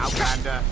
Outlander.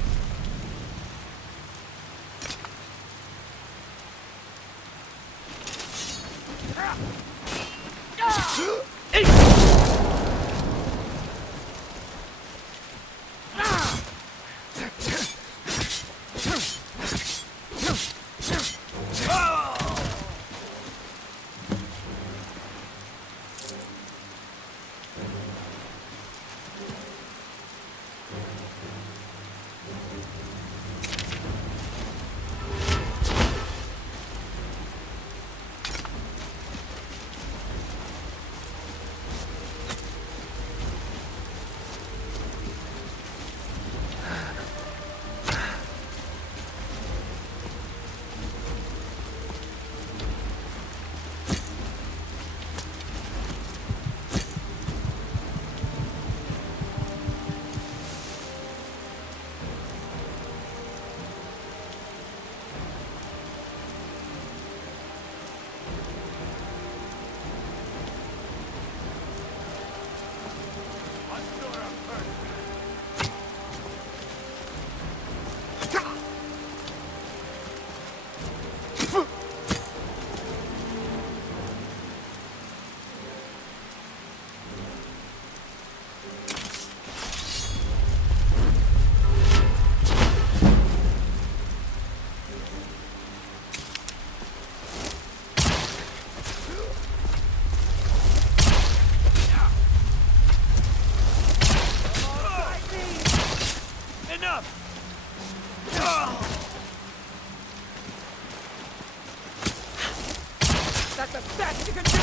That's the best you can do!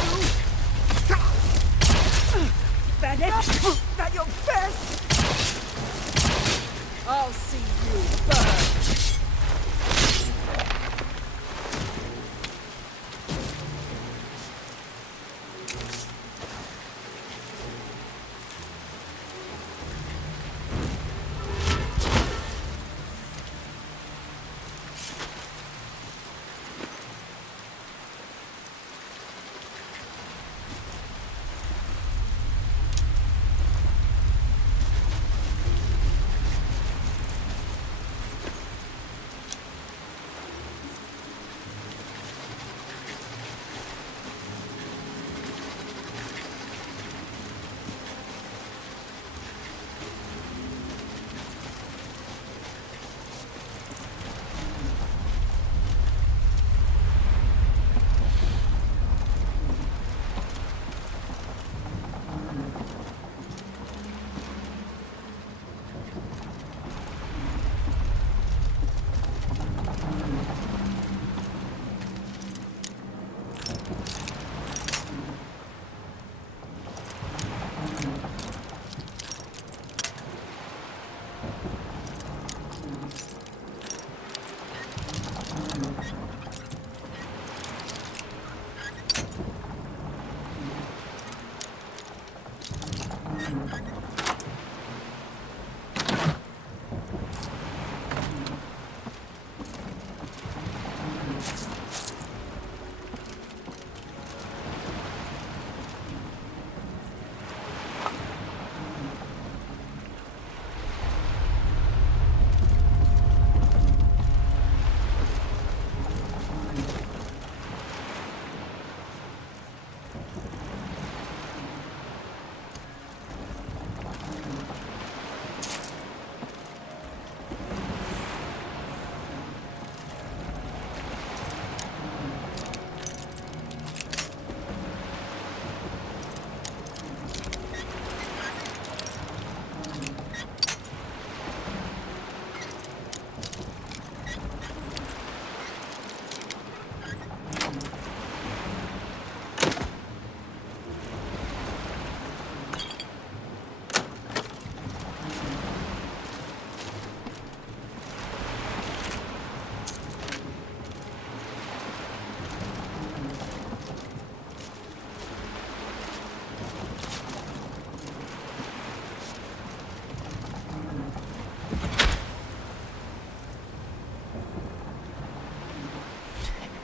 That it? That your best? I'll see you burn!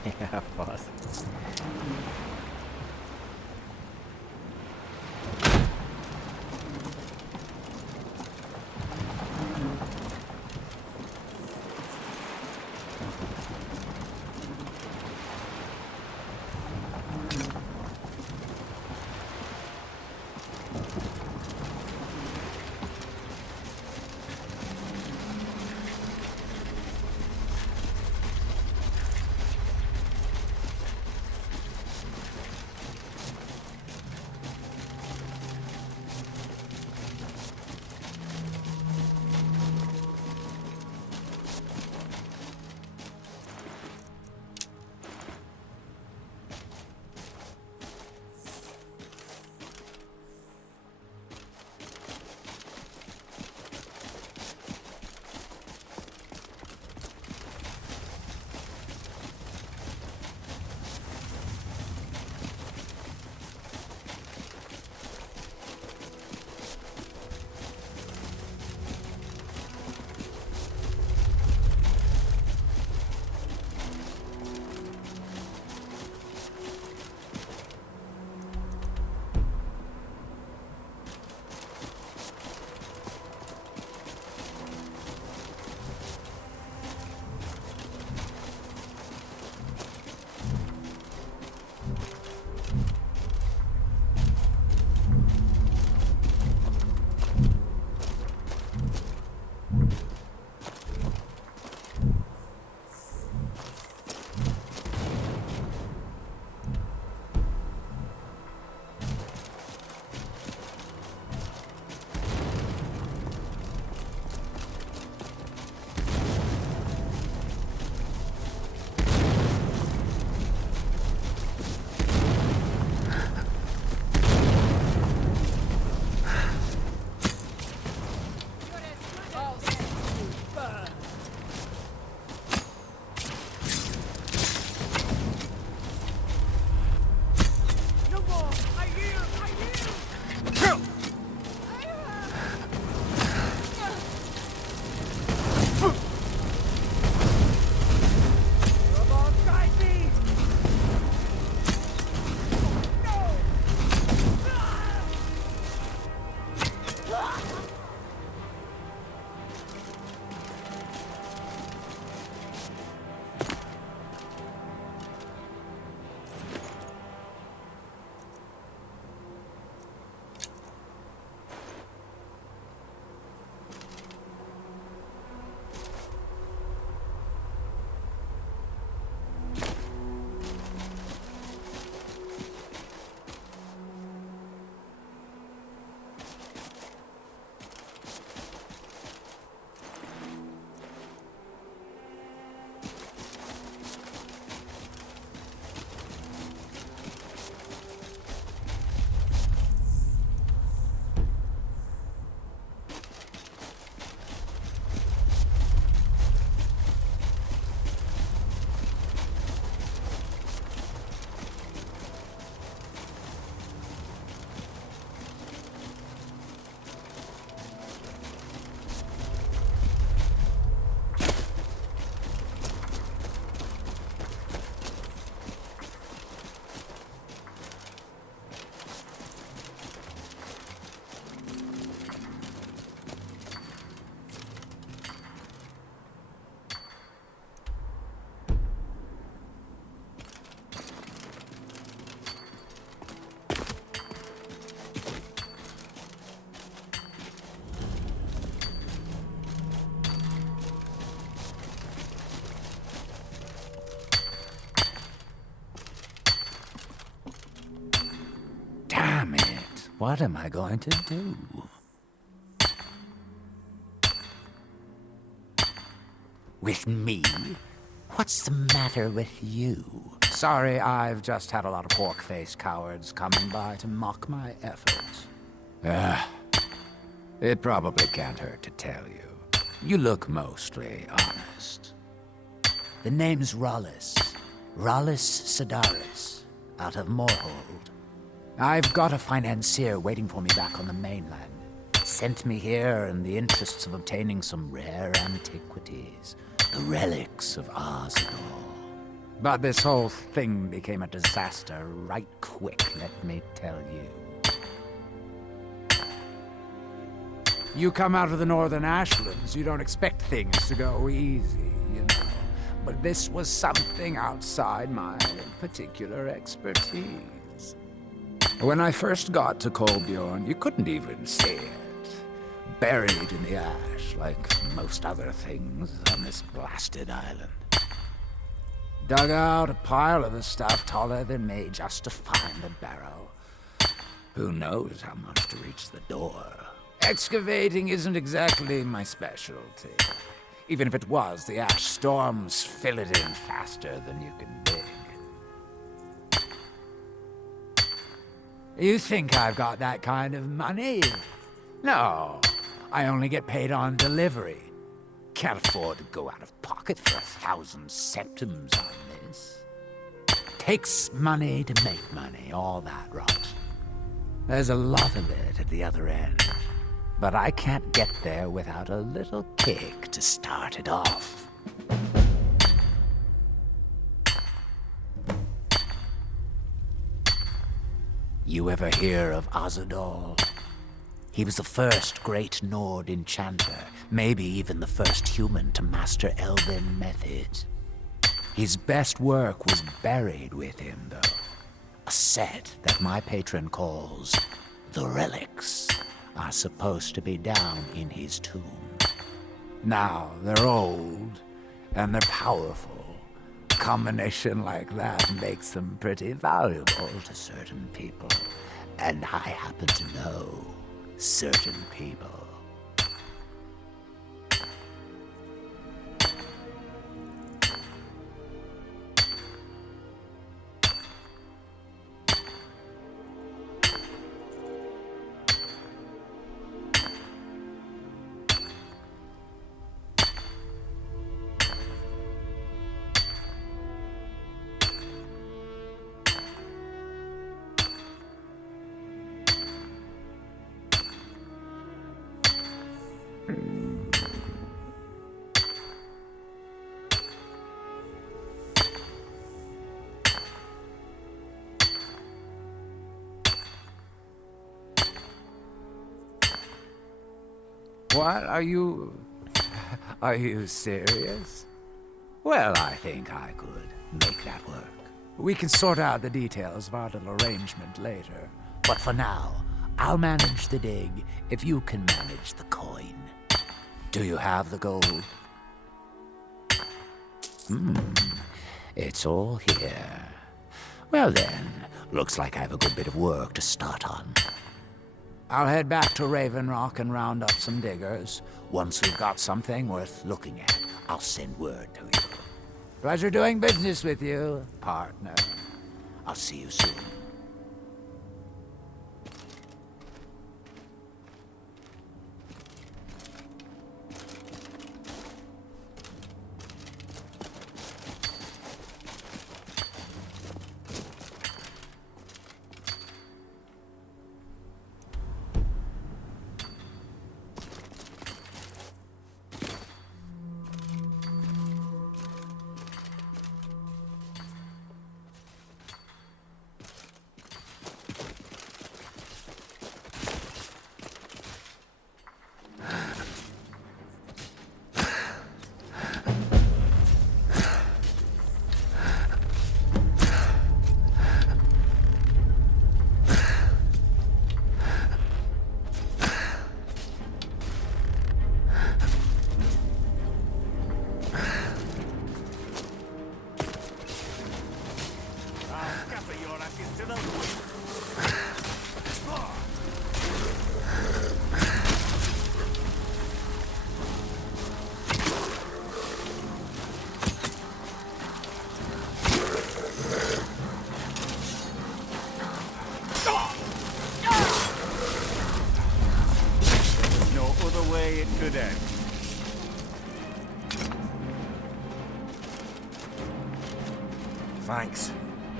Yeah, boss. Damn it. What am I going to do? With me? What's the matter with you? Sorry, I've just had a lot of pork-faced cowards coming by to mock my efforts. It probably can't hurt to tell you. You look mostly honest. The name's Rollis. Rollis Sedaris, out of Moorhold. I've got a financier waiting for me back on the mainland. Sent me here in the interests of obtaining some rare antiquities. The relics of Arzador. But this whole thing became a disaster right quick, let me tell you. You come out of the northern ashlands, you don't expect things to go easy, you know. But this was something outside my particular expertise. When I first got to Kolbjorn, you couldn't even see it. Buried in the ash, like most other things on this blasted island. Dug out a pile of the stuff taller than me just to find the barrow. Who knows how much to reach the door? Excavating isn't exactly my specialty. Even if it was, the ash storms fill it in faster than you can dig. You think I've got that kind of money? No, I only get paid on delivery. Can't afford to go out of pocket for 1,000 septims on this. Takes money to make money, all that rot. There's a lot of it at the other end. But I can't get there without a little kick to start it off. You ever hear of Azadol? He was the first great Nord enchanter, maybe even the first human to master elven methods. His best work was buried with him, though. A set that my patron calls the relics are supposed to be down in his tomb. Now, they're old, and they're powerful. A combination like that makes them pretty valuable to certain people. And I happen to know certain people. What? Are you serious? Well, I think I could make that work. We can sort out the details of our little arrangement later. But for now, I'll manage the dig if you can manage the coin. Do you have the gold? It's all here. Well then, looks like I have a good bit of work to start on. I'll head back to Raven Rock and round up some diggers. Once we've got something worth looking at, I'll send word to you. Pleasure doing business with you, partner. I'll see you soon. Good end. Thanks.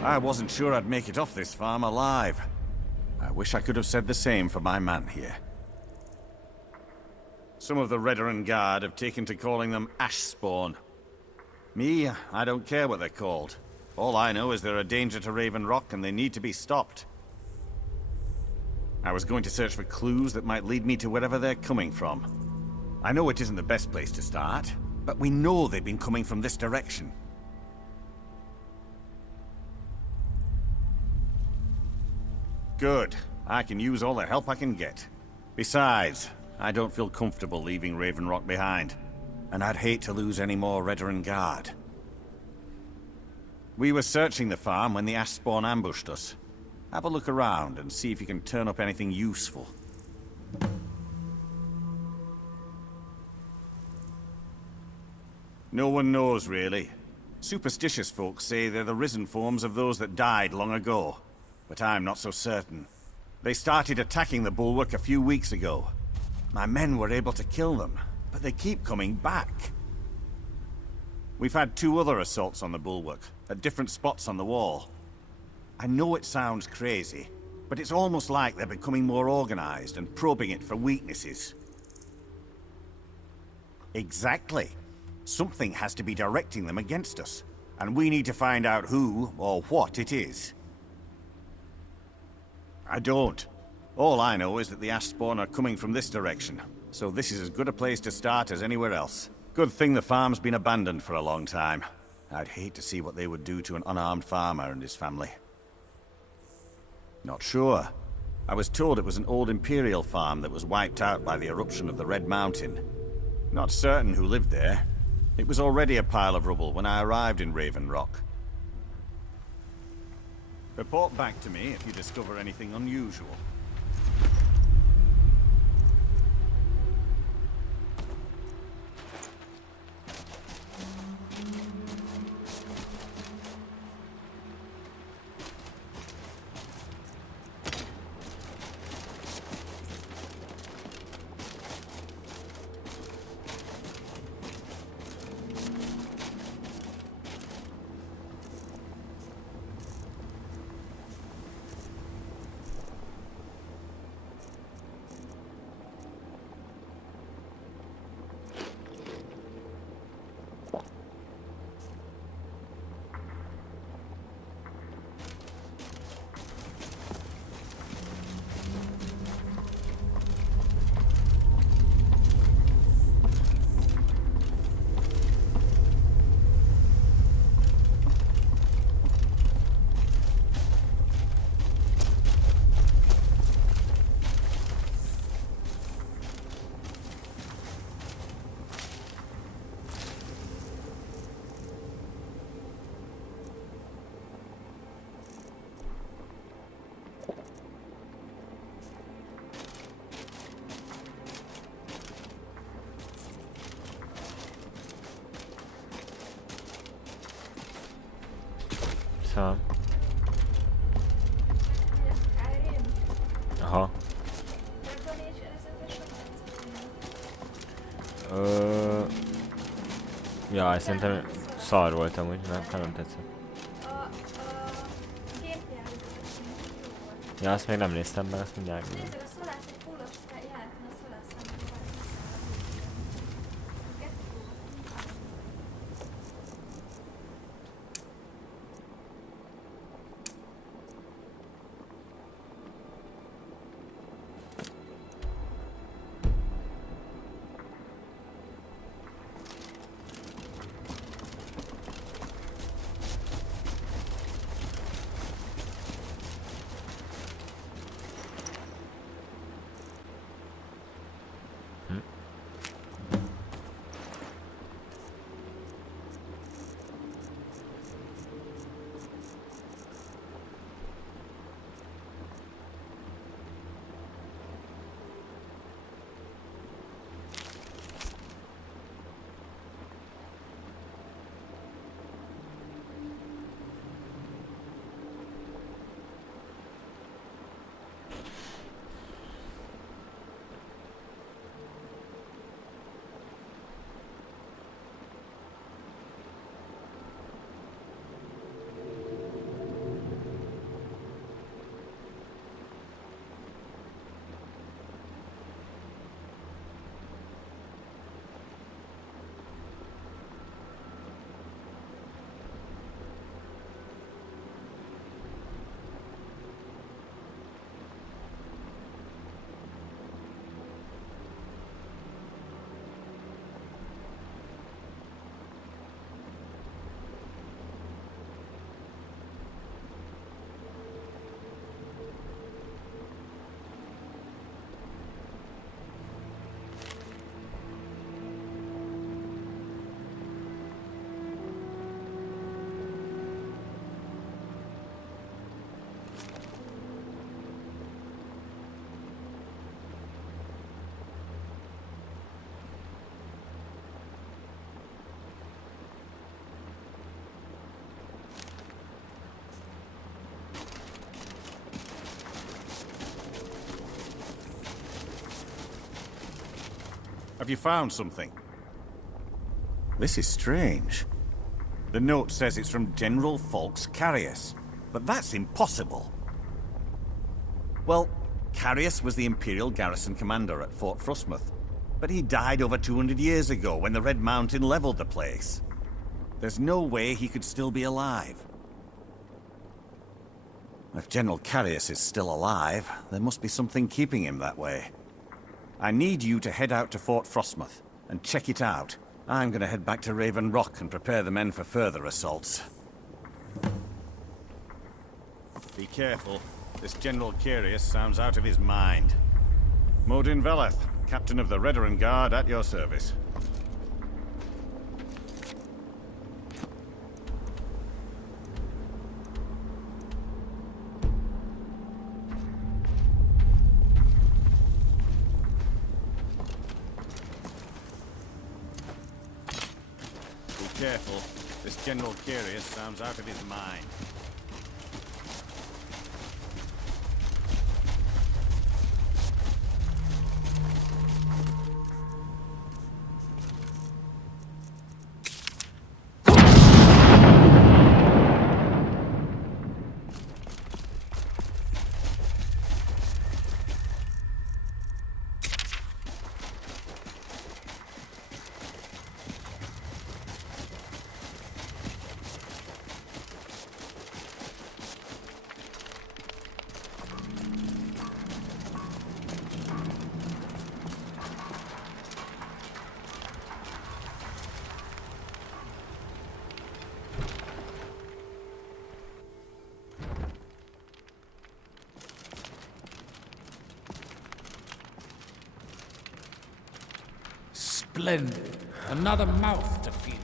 I wasn't sure I'd make it off this farm alive. I wish I could have said the same for my man here. Some of the Redoran Guard have taken to calling them ash spawn. Me, I don't care what they're called. All I know is they're a danger to Raven Rock and they need to be stopped. I was going to search for clues that might lead me to wherever they're coming from. I know it isn't the best place to start, but we know they've been coming from this direction. Good. I can use all the help I can get. Besides, I don't feel comfortable leaving Raven Rock behind, and I'd hate to lose any more Redoran Guard. We were searching the farm when the ash spawn ambushed us. Have a look around and see if you can turn up anything useful. No one knows, really. Superstitious folks say they're the risen forms of those that died long ago, but I'm not so certain. They started attacking the bulwark a few weeks ago. My men were able to kill them, but they keep coming back. We've had 2 other assaults on the bulwark, at different spots on the wall. I know it sounds crazy, but it's almost like they're becoming more organized and probing it for weaknesses. Exactly. Something has to be directing them against us, and we need to find out who or what it is. I don't. All I know is that the ash spawn are coming from this direction, so this is as good a place to start as anywhere else. Good thing the farm's been abandoned for a long time. I'd hate to see what they would do to an unarmed farmer and his family. Not sure. I was told it was an old Imperial farm that was wiped out by the eruption of the Red Mountain. Not certain who lived there. It was already a pile of rubble when I arrived in Raven Rock. Report back to me if you discover anything unusual. Sám. Skyrim. Aha. Ebből nincs előzetes Ja, szerintem szar volt amúgy, nem tetszett. a gépjárművezetős jó volt. Ja, azt még nem néztem meg, azt mindjárt elküldöm. Nézzük, a Szolász egy fullos járatna, a Szolász nem Have you found something? This is strange. The note says it's from General Falks Carius, but that's impossible. Well, Carius was the Imperial garrison commander at Fort Frostmoth, but he died over 200 years ago when the Red Mountain leveled the place. There's no way he could still be alive. If General Carius is still alive, there must be something keeping him that way. I need you to head out to Fort Frostmoth and check it out. I'm gonna head back to Raven Rock and prepare the men for further assaults. Be careful. This General Carius sounds out of his mind. Modin Veleth, Captain of the Redoran Guard, at your service. Careful. This General Carius sounds out of his mind. Splendid. Another mouth to feed.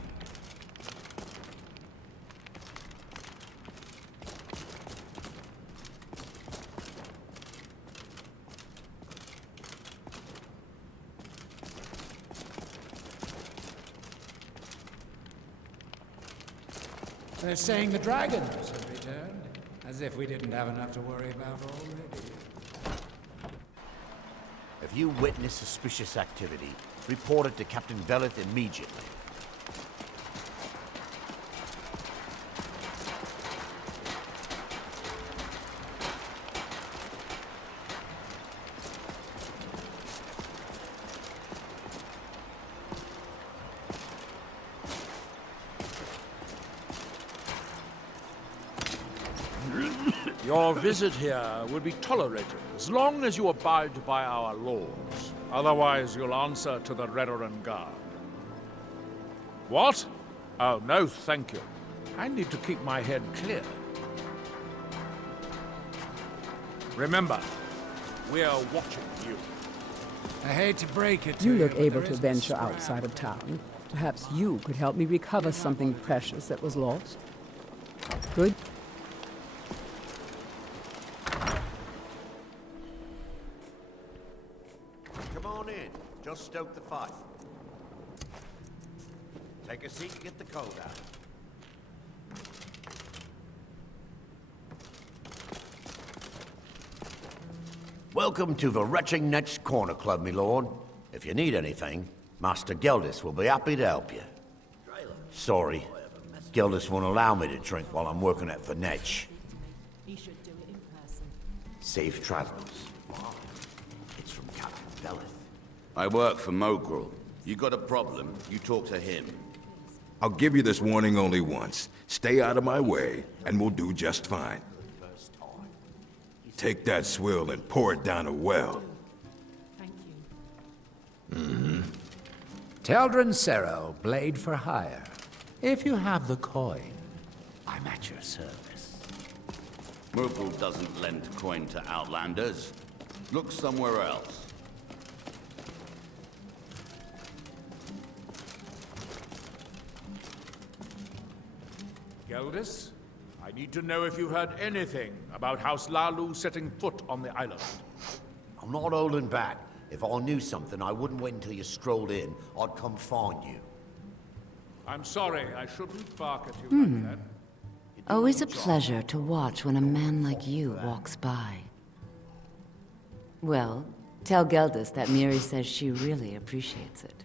They're saying the dragons have returned, as if we didn't have enough to worry about already. If you witness suspicious activity, report it to Captain Veleth immediately. Your visit here will be tolerated as long as you abide by our laws. Otherwise, you'll answer to the Redoran Guard. What? Oh, no, thank you. I need to keep my head clear. Remember, we're watching you. I hate to break it to You you, look but able there to isn't venture scrap. outside of town. Perhaps you could help me recover something precious that was lost. Good. Come on in. Just stoke the fire. Take a seat and get the cold out. Welcome to the Retching Next Corner Club, my lord. If you need anything, Master Geldis will be happy to help you. Sorry, Geldis won't allow me to drink while I'm working at Vernetch. You should do it in person. Safe travels. It's from Captain Veleth. I work for Mogrel. You got a problem, you talk to him. I'll give you this warning only once. Stay out of my way, and we'll do just fine. Take that swill and pour it down a well. Thank you. Teldrin Cerro, blade for hire. If you have the coin, I'm at your service. Mogrel doesn't lend coin to outlanders. Look somewhere else. Geldis, I need to know if you heard anything about House Lalu setting foot on the island. I'm not holding back. If I knew something, I wouldn't wait until you strolled in. I'd come find you. I'm sorry, I shouldn't bark at you like that. Always a pleasure to watch when a man like you walks by. Well, Tell Geldis that Miri says she really appreciates it.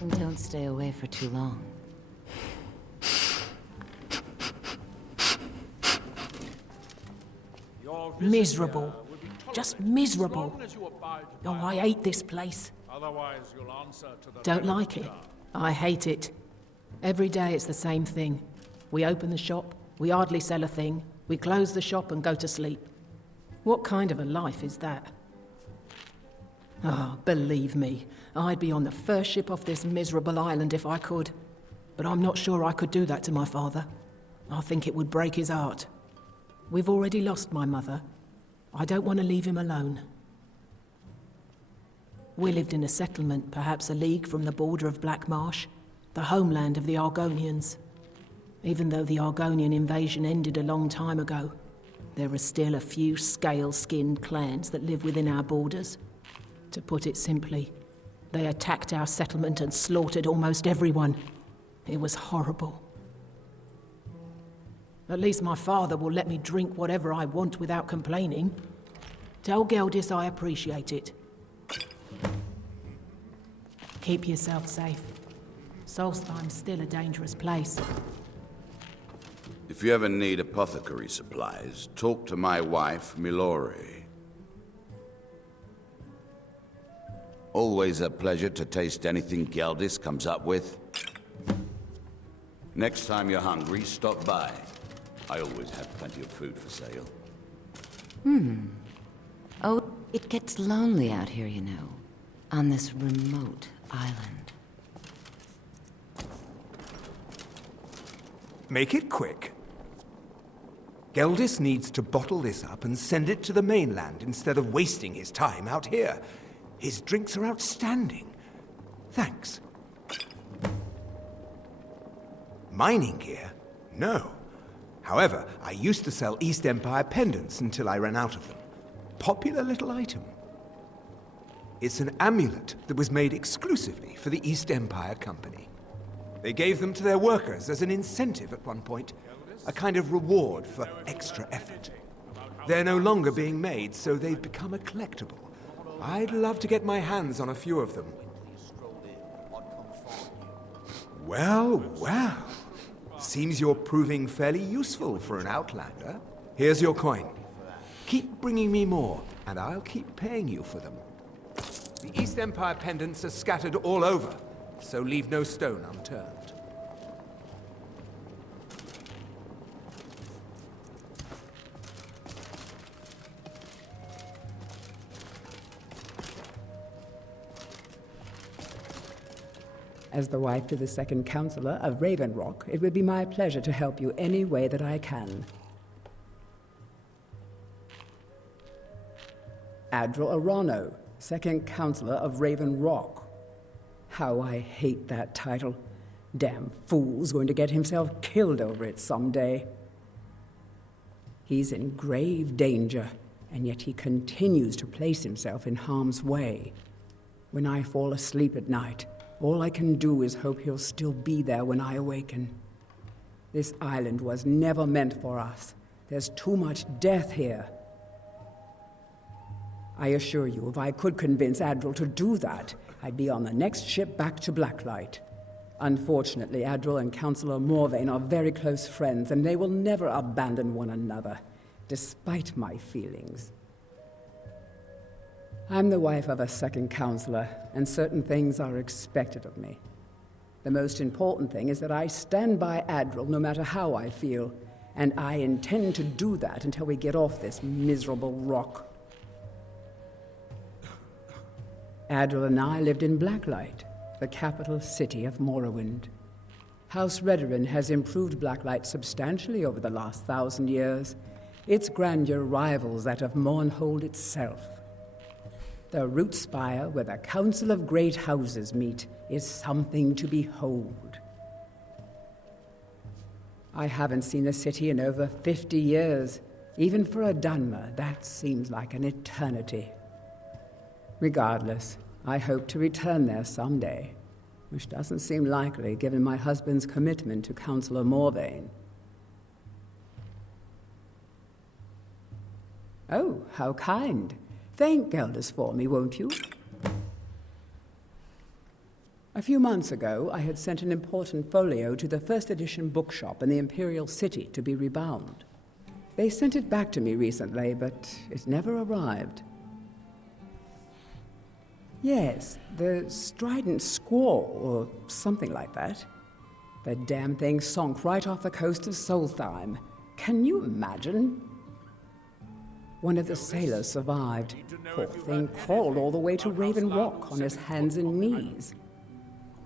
And don't stay away for too long. Miserable. Just miserable. Oh, I hate this place. Otherwise, you'll answer to the Don't like it. I hate it. Every day it's the same thing. We open the shop, we hardly sell a thing, we close the shop and go to sleep. What kind of a life is that? Ah, believe me, I'd be on the first ship off this miserable island if I could. But I'm not sure I could do that to my father. I think it would break his heart. We've already lost my mother. I don't want to leave him alone. We lived in a settlement, perhaps a league from the border of Black Marsh, the homeland of the Argonians. Even though the Argonian invasion ended a long time ago, there are still a few scale-skinned clans that live within our borders. To put it simply, they attacked our settlement and slaughtered almost everyone. It was horrible. At least my father will let me drink whatever I want without complaining. Tell Geldis I appreciate it. Keep yourself safe. Solstheim's still a dangerous place. If you ever need apothecary supplies, talk to my wife, Milori. Always a pleasure to taste anything Geldis comes up with. Next time you're hungry, stop by. I always have plenty of food for sale. Oh, it gets lonely out here, you know. On this remote island. Make it quick. Geldis needs to bottle this up and send it to the mainland instead of wasting his time out here. His drinks are outstanding. Thanks. Mining gear? No. However, I used to sell East Empire pendants until I ran out of them. Popular little item. It's an amulet that was made exclusively for the East Empire Company. They gave them to their workers as an incentive at one point, a kind of reward for extra effort. They're no longer being made, so they've become a collectible. I'd love to get my hands on a few of them. Well, well. Seems you're proving fairly useful for an outlander. Here's your coin. Keep bringing me more, and I'll keep paying you for them. The East Empire pendants are scattered all over, so leave no stone unturned. As the wife to the second counselor of Raven Rock, it would be my pleasure to help you any way that I can. Adril Arano, second counselor of Raven Rock. How I hate that title. Damn fool's going to get himself killed over it someday. He's in grave danger, and yet he continues to place himself in harm's way. When I fall asleep at night, all I can do is hope he'll still be there when I awaken. This island was never meant for us. There's too much death here. I assure you, if I could convince Adril to do that, I'd be on the next ship back to Blacklight. Unfortunately, Adril and Councillor Morvain are very close friends, and they will never abandon one another, despite my feelings. I'm the wife of a second counselor, and certain things are expected of me. The most important thing is that I stand by Adril no matter how I feel, and I intend to do that until we get off this miserable rock. Adril and I lived in Blacklight, the capital city of Morrowind. House Redoran has improved Blacklight substantially over the last 1,000 years. Its grandeur rivals that of Mournhold itself. The root spire where the Council of Great Houses meet is something to behold. I haven't seen the city in over 50 years. Even for a Dunmer, that seems like an eternity. Regardless, I hope to return there someday, which doesn't seem likely given my husband's commitment to Councillor Morvain. Oh, how kind. Thank Gelders for me, won't you? A few months ago, I had sent an important folio to the first edition bookshop in the Imperial City to be rebound. They sent it back to me recently, but it never arrived. Yes, the Strident Squall, or something like that. The damn thing sunk right off the coast of Solstheim. Can you imagine? One of the sailors survived. Poor thing crawled all the way to Raven Rock on his hands and knees.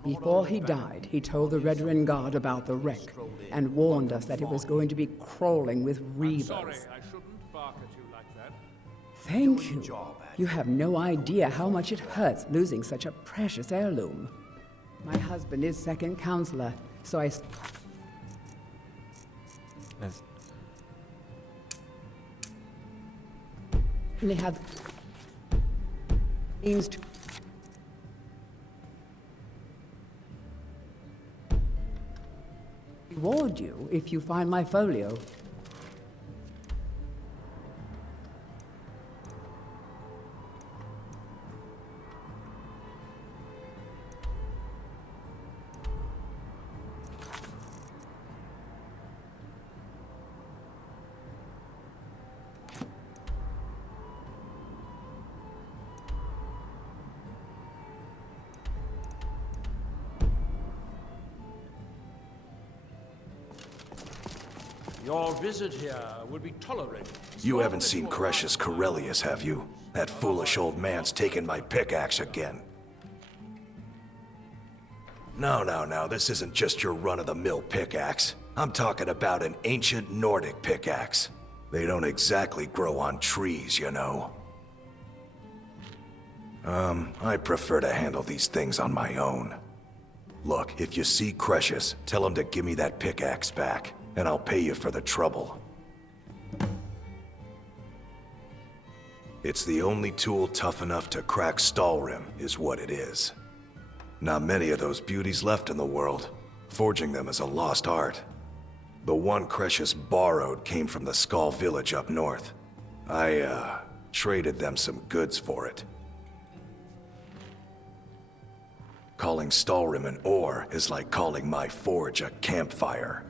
Before he died, he told the Redoran Guard about the wreck and warned us that it was going to be crawling with reavers. Sorry, I shouldn't bark at you like that. Thank you. You have no idea how much it hurts losing such a precious heirloom. My husband is second counselor, so I... Yes. They have means to reward you if you find my folio. Your visit here will be tolerated. You haven't seen Crucius Corellius, have you? That foolish old man's taken my pickaxe again. No, this isn't just your run-of-the-mill pickaxe. I'm talking about an ancient Nordic pickaxe. They don't exactly grow on trees, you know. I prefer to handle these things on my own. Look, if you see Crucius, tell him to give me that pickaxe back, and I'll pay you for the trouble. It's the only tool tough enough to crack Stalrim, is what it is. Not many of those beauties left in the world. Forging them is a lost art. The one Crucius borrowed came from the Skull village up north. I, traded them some goods for it. Calling Stalrim an ore is like calling my forge a campfire.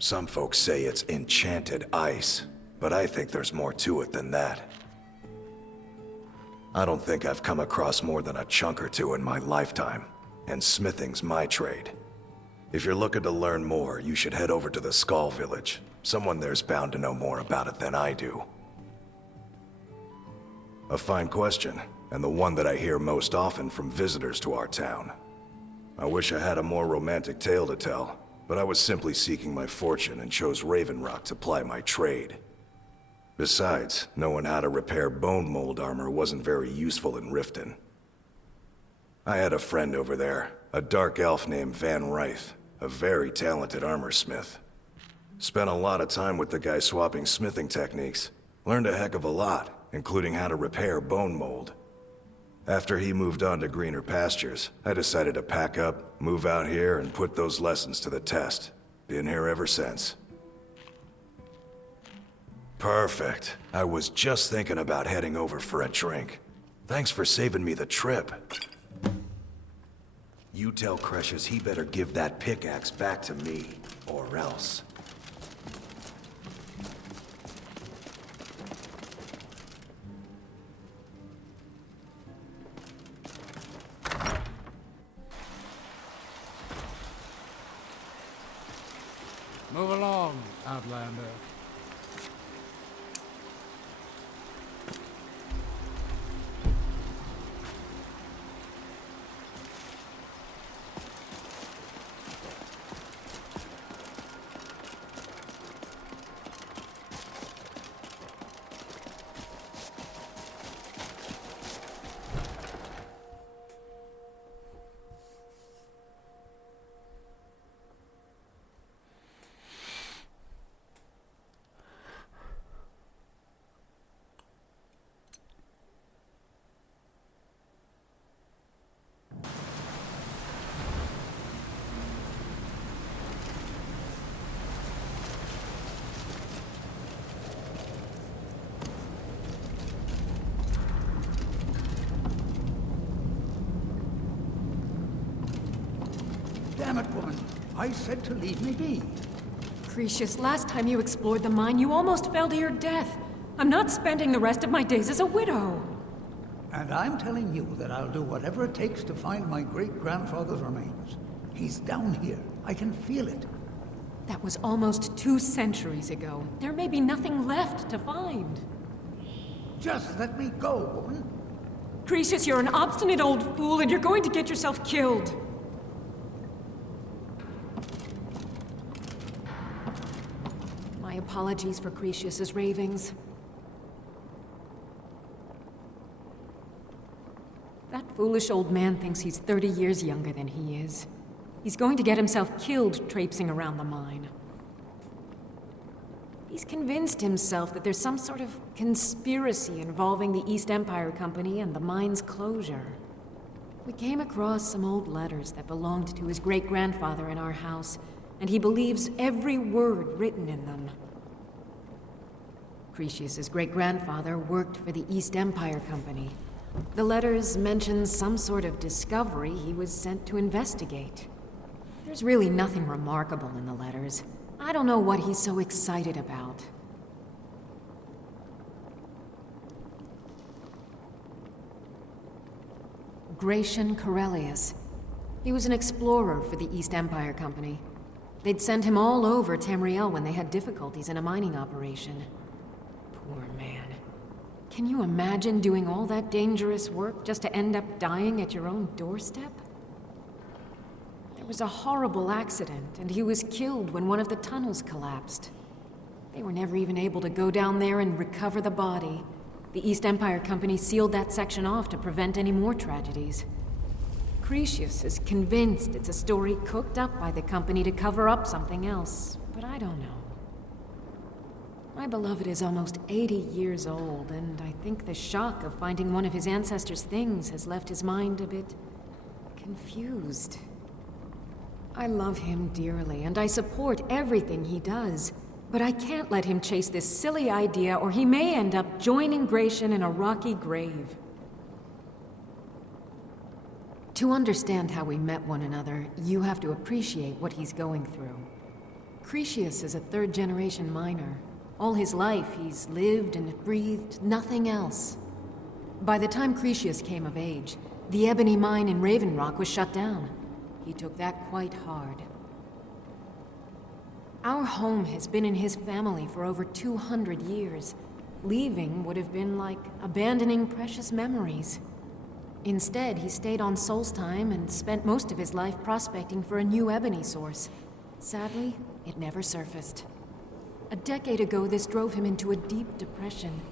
Some folks say it's enchanted ice, but I think there's more to it than that. I don't think I've come across more than a chunk or two in my lifetime, and smithing's my trade. If you're looking to learn more, you should head over to the Skull village. Someone there's bound to know more about it than I do. A fine question, and the one that I hear most often from visitors to our town. I wish I had a more romantic tale to tell, but I was simply seeking my fortune and chose Raven Rock to ply my trade. Besides, knowing how to repair bone mold armor wasn't very useful in Riften. I had a friend over there, a dark elf named Van Ryth, a very talented armor smith. Spent a lot of time with the guy swapping smithing techniques. Learned a heck of a lot, including how to repair bone mold. After he moved on to greener pastures, I decided to pack up, move out here, and put those lessons to the test. Been here ever since. Perfect. I was just thinking about heading over for a drink. Thanks for saving me the trip. You tell Crucius he better give that pickaxe back to me, or else. Move along, Outlander. I said to leave me be. Cretius, last time you explored the mine, you almost fell to your death. I'm not spending the rest of my days as a widow. And I'm telling you that I'll do whatever it takes to find my great-grandfather's remains. He's down here. I can feel it. That was almost 2 centuries ago. There may be nothing left to find. Just let me go, woman. Cretius, you're an obstinate old fool, and you're going to get yourself killed. My apologies for Cretius's ravings. That foolish old man thinks he's 30 years younger than he is. He's going to get himself killed traipsing around the mine. He's convinced himself that there's some sort of conspiracy involving the East Empire Company and the mine's closure. We came across some old letters that belonged to his great-grandfather in our house, and he believes every word written in them. Cretius's great-grandfather worked for the East Empire Company. The letters mention some sort of discovery he was sent to investigate. There's really nothing remarkable in the letters. I don't know what he's so excited about. Gratian Corellius. He was an explorer for the East Empire Company. They'd send him all over Tamriel when they had difficulties in a mining operation. Poor man. Can you imagine doing all that dangerous work just to end up dying at your own doorstep? There was a horrible accident, and he was killed when one of the tunnels collapsed. They were never even able to go down there and recover the body. The East Empire Company sealed that section off to prevent any more tragedies. Cretius is convinced it's a story cooked up by the company to cover up something else, but I don't know. My beloved is almost 80 years old, and I think the shock of finding one of his ancestors' things has left his mind a bit confused. I love him dearly, and I support everything he does, but I can't let him chase this silly idea, or he may end up joining Gratian in a rocky grave. To understand how we met one another, you have to appreciate what he's going through. Cretius is a third-generation miner. All his life, he's lived and breathed nothing else. By the time Cretius came of age, the ebony mine in Raven Rock was shut down. He took that quite hard. Our home has been in his family for over 200 years. Leaving would have been like abandoning precious memories. Instead, he stayed on Solstheim and spent most of his life prospecting for a new ebony source. Sadly, it never surfaced. A decade ago, this drove him into a deep depression.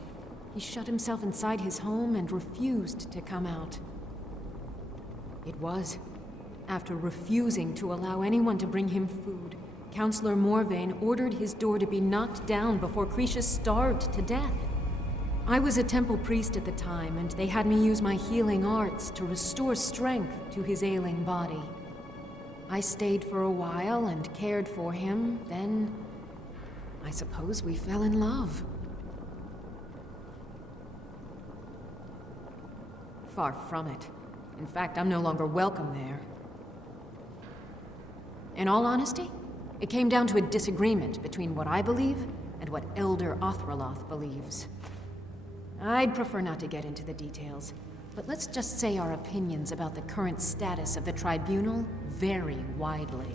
He shut himself inside his home and refused to come out. It was after refusing to allow anyone to bring him food, Counselor Morvain ordered his door to be knocked down before Cretius starved to death. I was a temple priest at the time, and they had me use my healing arts to restore strength to his ailing body. I stayed for a while and cared for him, then I suppose we fell in love. Far from it. In fact, I'm no longer welcome there. In all honesty, it came down to a disagreement between what I believe and what Elder Othraloth believes. I'd prefer not to get into the details, but let's just say our opinions about the current status of the Tribunal vary widely.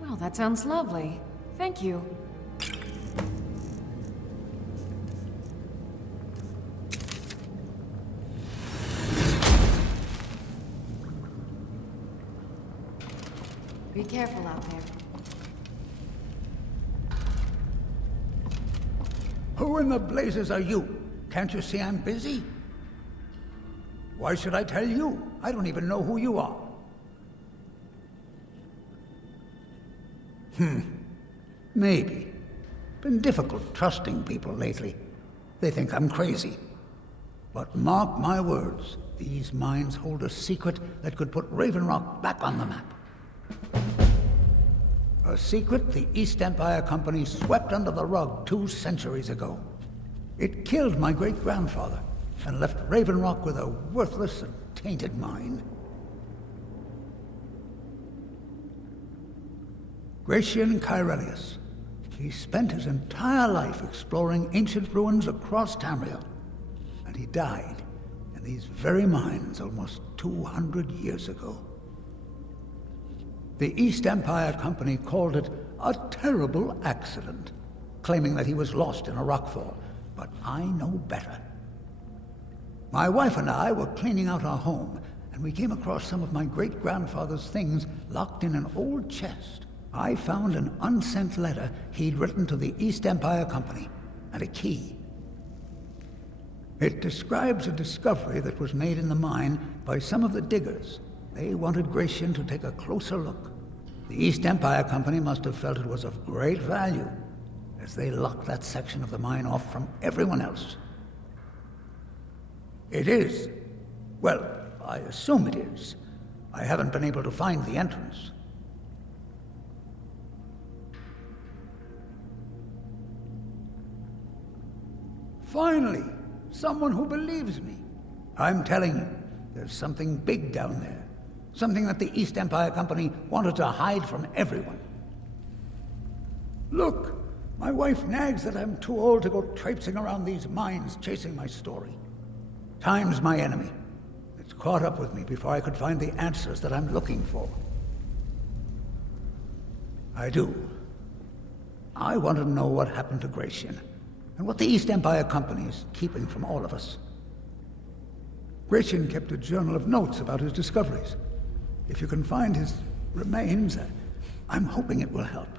Well, that sounds lovely. Thank you. Be careful out there. Who in the blazes are you? Can't you see I'm busy? Why should I tell you? I don't even know who you are. Maybe. Been difficult trusting people lately. They think I'm crazy. But mark my words, these mines hold a secret that could put Raven Rock back on the map. A secret the East Empire Company swept under the rug 2 centuries ago. It killed my great-grandfather and left Raven Rock with a worthless and tainted mine. Gratian Kyrelius. He spent his entire life exploring ancient ruins across Tamriel, and he died in these very mines almost 200 years ago. The East Empire Company called it a terrible accident, claiming that he was lost in a rockfall, but I know better. My wife and I were cleaning out our home, and we came across some of my great-grandfather's things locked in an old chest. I found an unsent letter he'd written to the East Empire Company, and a key. It describes a discovery that was made in the mine by some of the diggers. They wanted Gratian to take a closer look. The East Empire Company must have felt it was of great value, as they locked that section of the mine off from everyone else. It is. Well, I assume it is. I haven't been able to find the entrance. Finally, someone who believes me. I'm telling you, there's something big down there. Something that the East Empire Company wanted to hide from everyone. Look, my wife nags that I'm too old to go traipsing around these mines chasing my story. Time's my enemy. It's caught up with me before I could find the answers that I'm looking for. I do. I want to know what happened to Gratian, and what the East Empire Company is keeping from all of us. Gratian kept a journal of notes about his discoveries. If you can find his remains, I'm hoping it will help.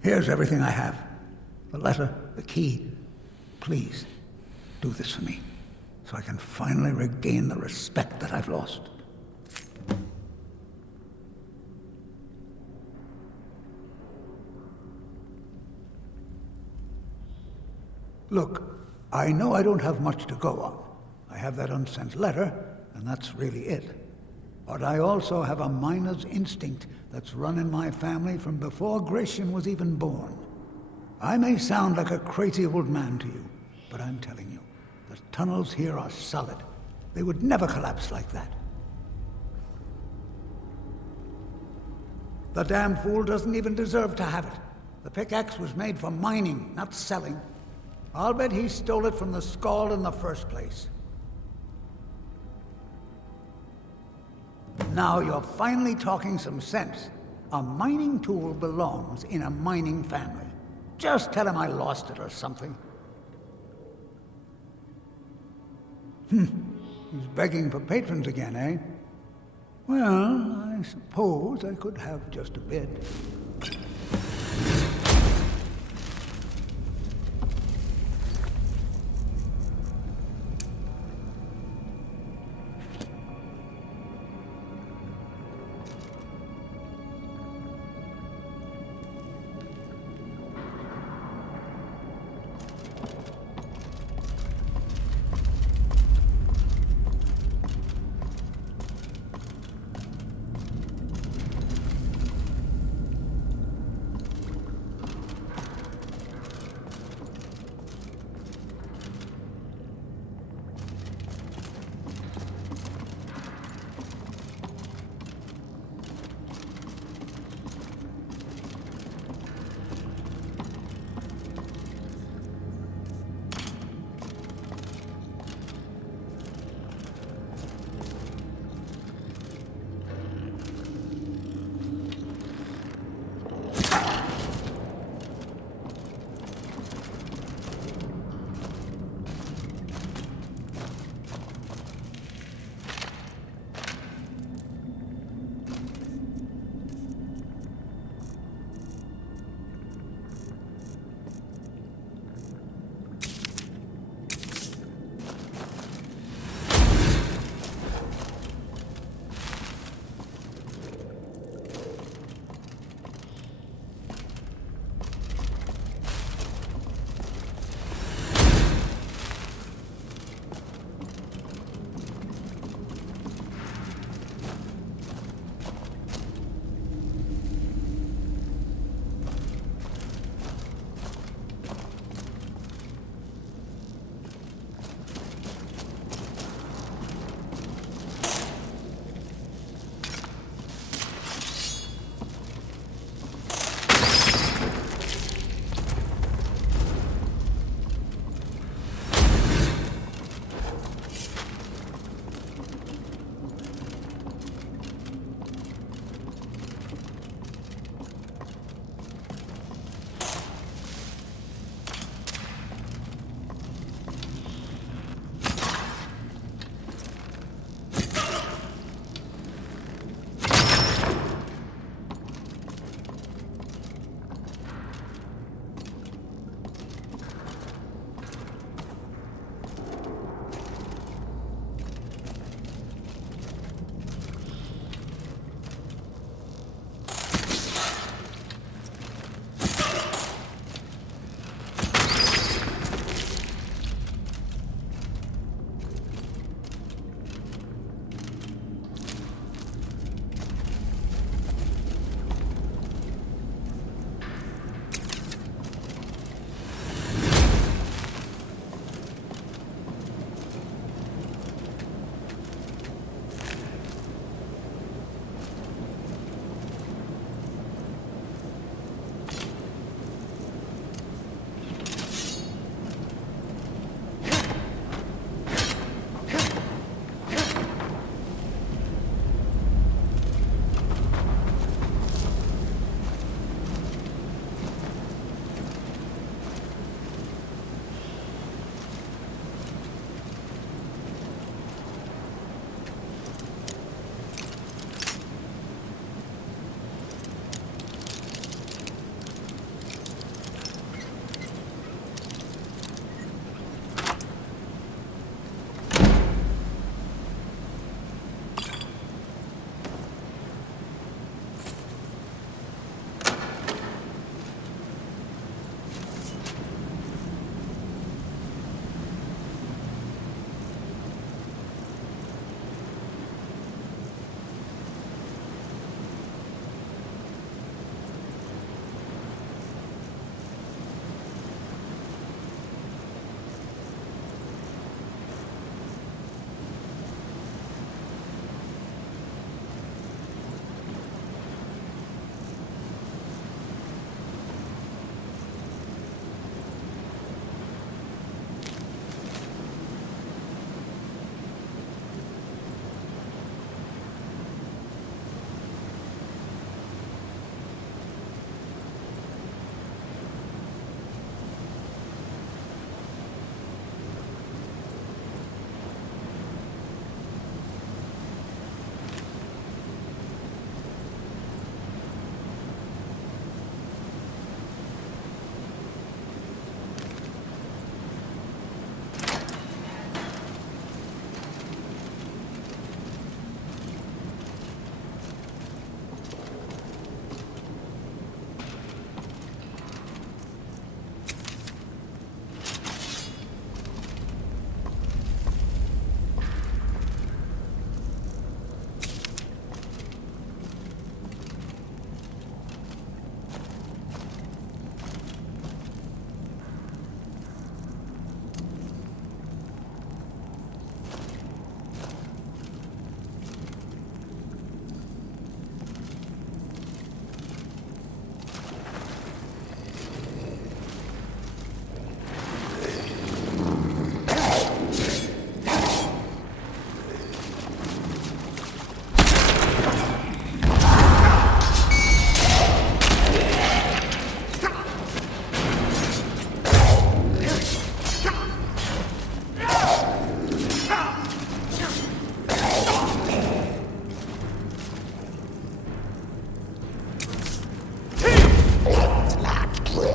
Here's everything I have. The letter, the key. Please, do this for me, so I can finally regain the respect that I've lost. Look, I know I don't have much to go on. I have that unsent letter, and that's really it. But I also have a miner's instinct that's run in my family from before Gratian was even born. I may sound like a crazy old man to you, but I'm telling you, the tunnels here are solid. They would never collapse like that. The damn fool doesn't even deserve to have it. The pickaxe was made for mining, not selling. I'll bet he stole it from the Skald in the first place. Now you're finally talking some sense. A mining tool belongs in a mining family. Just tell him I lost it or something. He's begging for patrons again, eh? Well, I suppose I could have just a bit.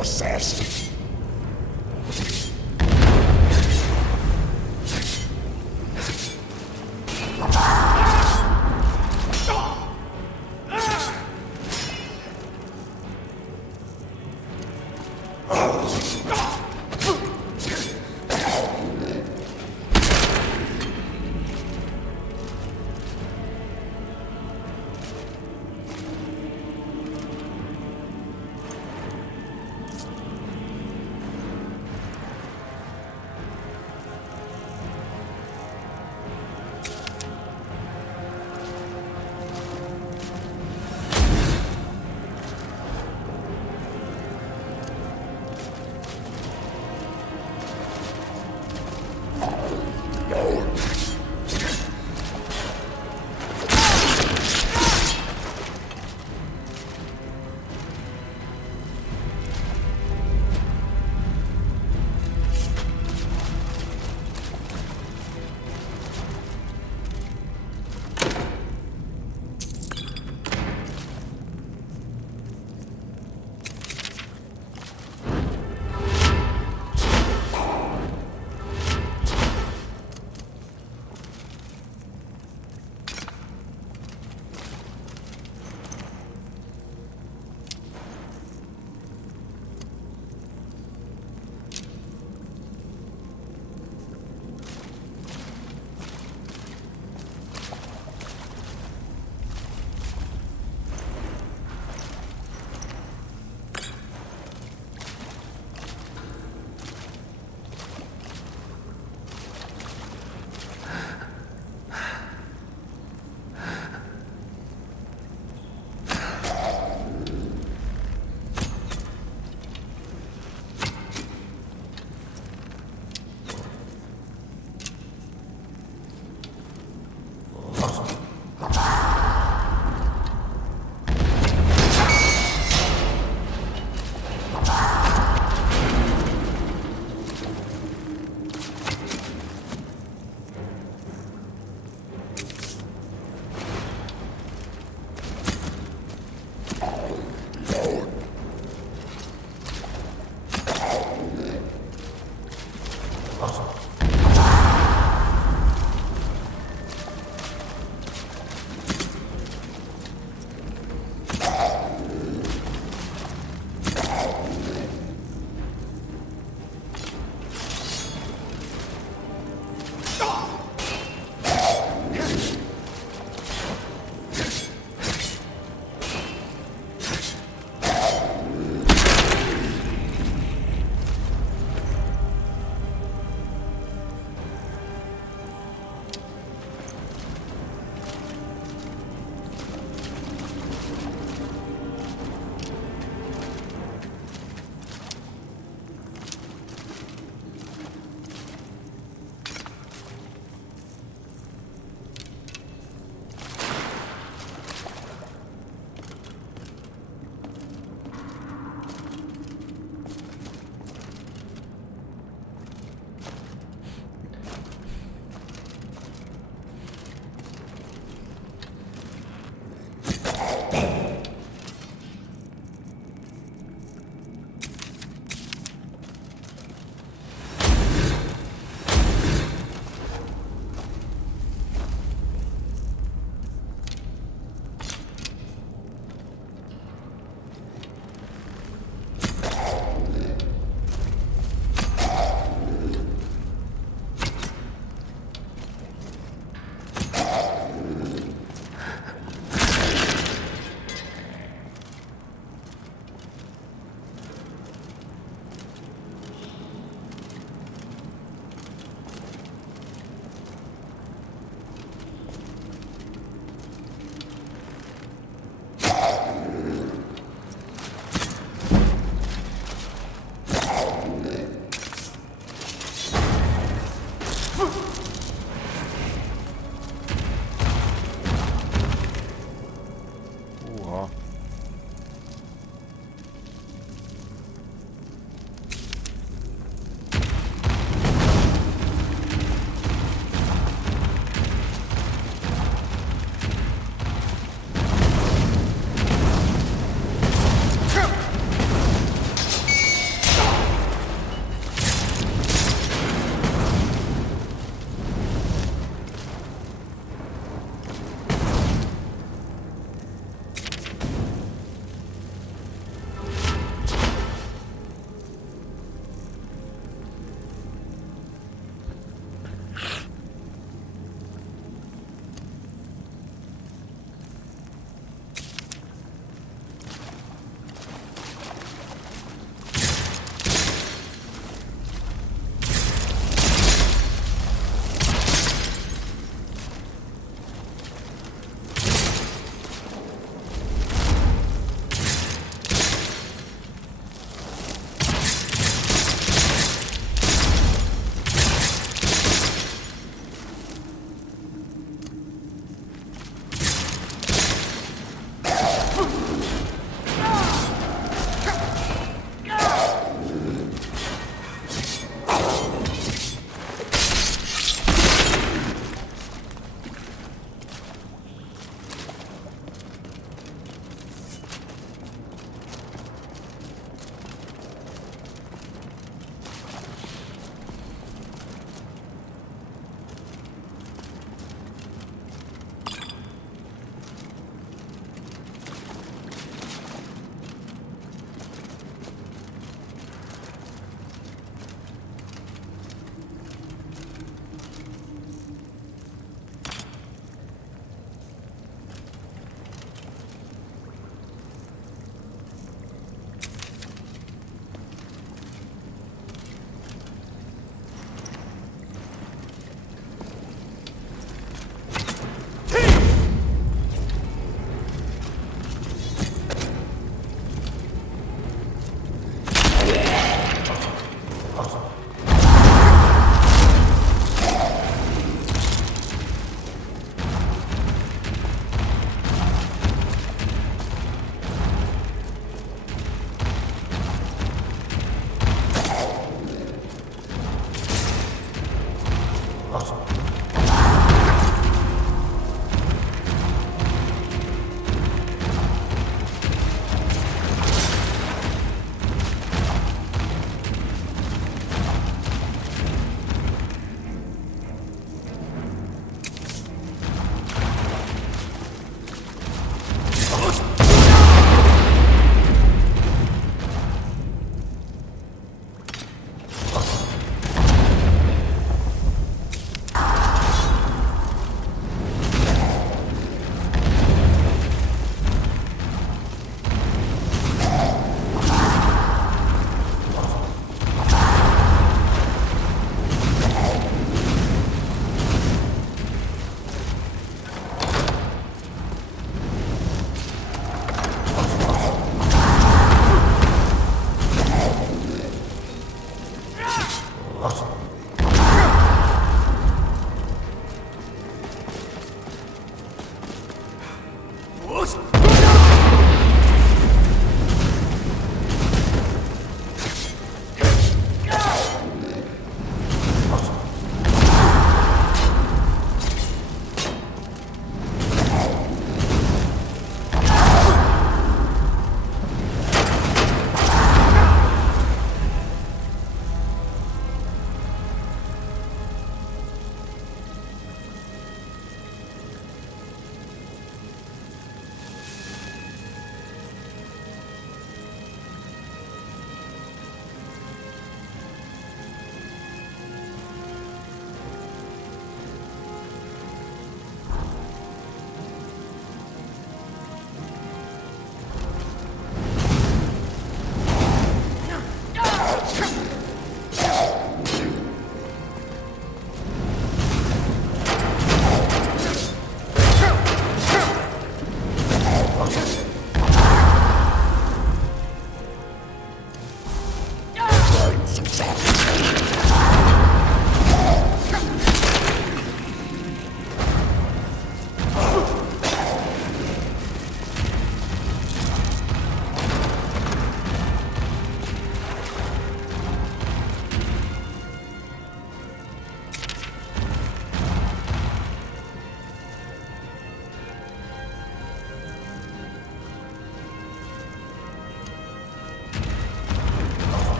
process.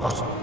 What?